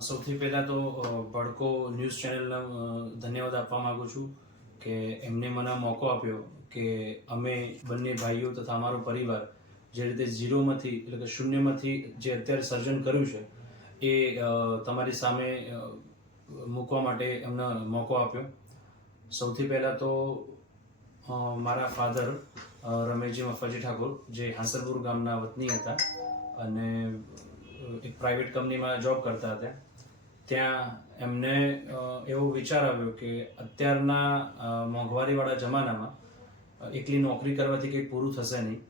સૌથી પહેલાં તો ભડકો ન્યૂઝ ચેનલને ધન્યવાદ આપવા માગું છું કે એમને મને મોકો આપ્યો કે અમે બંને ભાઈઓ તથા અમારો પરિવાર જે રીતે ઝીરોમાંથી એટલે કે શૂન્યમાંથી જે અત્યારે સર્જન કર્યું છે એ તમારી સામે મૂકવા માટે એમને મોકો આપ્યો. સૌથી પહેલાં તો મારા ફાધર રમેશજી મફતજી ઠાકોર જે હાંસલપુર ગામના વતની હતા અને એક પ્રાઇવેટ કંપનીમાં જોબ કરતા હતા. ત્યાં એમને એવો વિચાર આવ્યો કે અત્યારના મોંઘવારીવાળા જમાનામાં એકલી નોકરી કરવાથી કંઈ પૂરું થશે નહીં,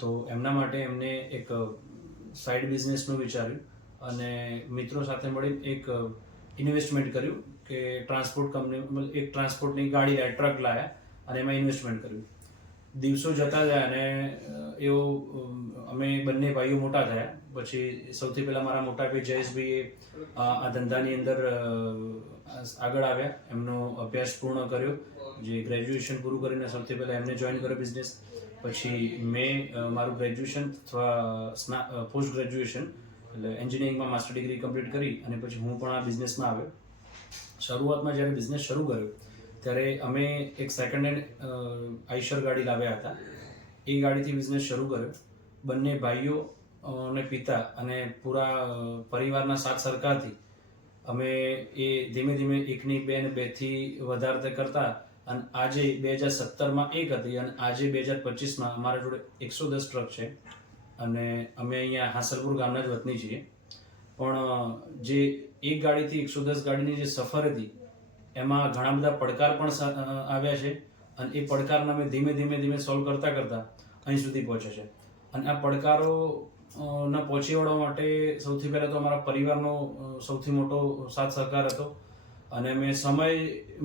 તો એમના માટે એમને એક સાઇડ બિઝનેસનું વિચાર્યું અને મિત્રો સાથે મળી એક ઇન્વેસ્ટમેન્ટ કર્યું કે ટ્રાન્સપોર્ટ કંપની એક ટ્રાન્સપોર્ટની ગાડી લાવ્યા, ટ્રક લાવ્યા અને એમાં ઇન્વેસ્ટમેન્ટ કર્યું. દિવસો જતા ગયા અને એવો અમે બંને ભાઈઓ મોટા થયા. પછી સૌથી પહેલાં મારા મોટા ભાઈ જયેશભાઈએ આ ધંધાની અંદર આગળ આવ્યા, એમનો અભ્યાસ પૂર્ણ કર્યો, જે ગ્રેજ્યુએશન પૂરું કરીને સૌથી પહેલાં એમને જોઈન કર્યો બિઝનેસ. પછી મેં મારું ગ્રેજ્યુએશન અથવા પોસ્ટ ગ્રેજ્યુએશન એટલે એન્જિનિયરિંગમાં માસ્ટર ડિગ્રી કમ્પ્લીટ કરી અને પછી હું પણ આ બિઝનેસમાં આવ્યો. શરૂઆતમાં જ્યારે બિઝનેસ શરૂ કર્યો ત્યારે અમે એક સેકન્ડ હેન્ડ આઈશર ગાડી લાવ્યા હતા. એ ગાડીથી બિઝનેસ શરૂ કર્યો. બંને ભાઈઓ અને પિતા અને પૂરા પરિવારના સાથ સરકારથી અમે એ ધીમે ધીમે એકની બે ને બેથી વધારે કરતા અને આજે 2017માં એક હતી અને આજે 2025માં અમારા જોડે 110 ટ્રક છે અને અમે અહીંયા હાંસલપુર ગામના જ વતની છીએ. પણ જે એક ગાડીથી 110 ગાડીની જે સફર હતી એમાં ઘણા બધા પડકાર પણ આવ્યા છે અને એ પડકારને અમે ધીમે ધીમે સોલ્વ કરતા કરતા અહીં સુધી પહોંચ્યા છે. અને આ પડકારો ના પહોંચી વળવા માટે સૌથી પહેલાં તો અમારા પરિવારનો સૌથી મોટો સાથ સહકાર હતો અને અમે સમય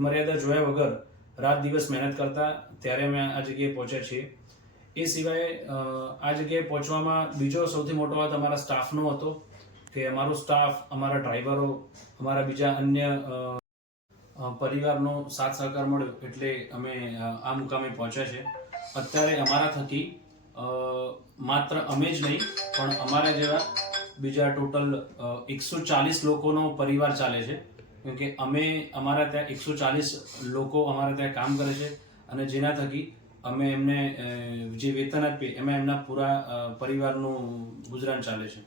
મર્યાદા જોયા વગર રાત દિવસ મહેનત કરતા ત્યારે અમે આ જગ્યાએ પહોંચ્યા છીએ. એ સિવાય આ જગ્યાએ પહોંચવામાં બીજો સૌથી મોટો વાત અમારા સ્ટાફનો હતો કે અમારો સ્ટાફ, અમારા ડ્રાઈવરો, અમારા બીજા અન્ય પરિવારનો સાથ સહકાર મળ્યો એટલે અમે આ મુકામે પહોંચ્યા છે. અત્યારે અમારા થકી માત્ર અમે જ નહીં પણ અમારા જેવા બીજા ટોટલ 140 લોકોનો પરિવાર ચાલે છે. કેમ કે અમે અમારા ત્યાં 140 લોકો અમારા ત્યાં કામ કરે છે અને જેના થકી અમે એમને જે વેતન આપીએ એમાં એમના પૂરા પરિવારનું ગુજરાન ચાલે છે.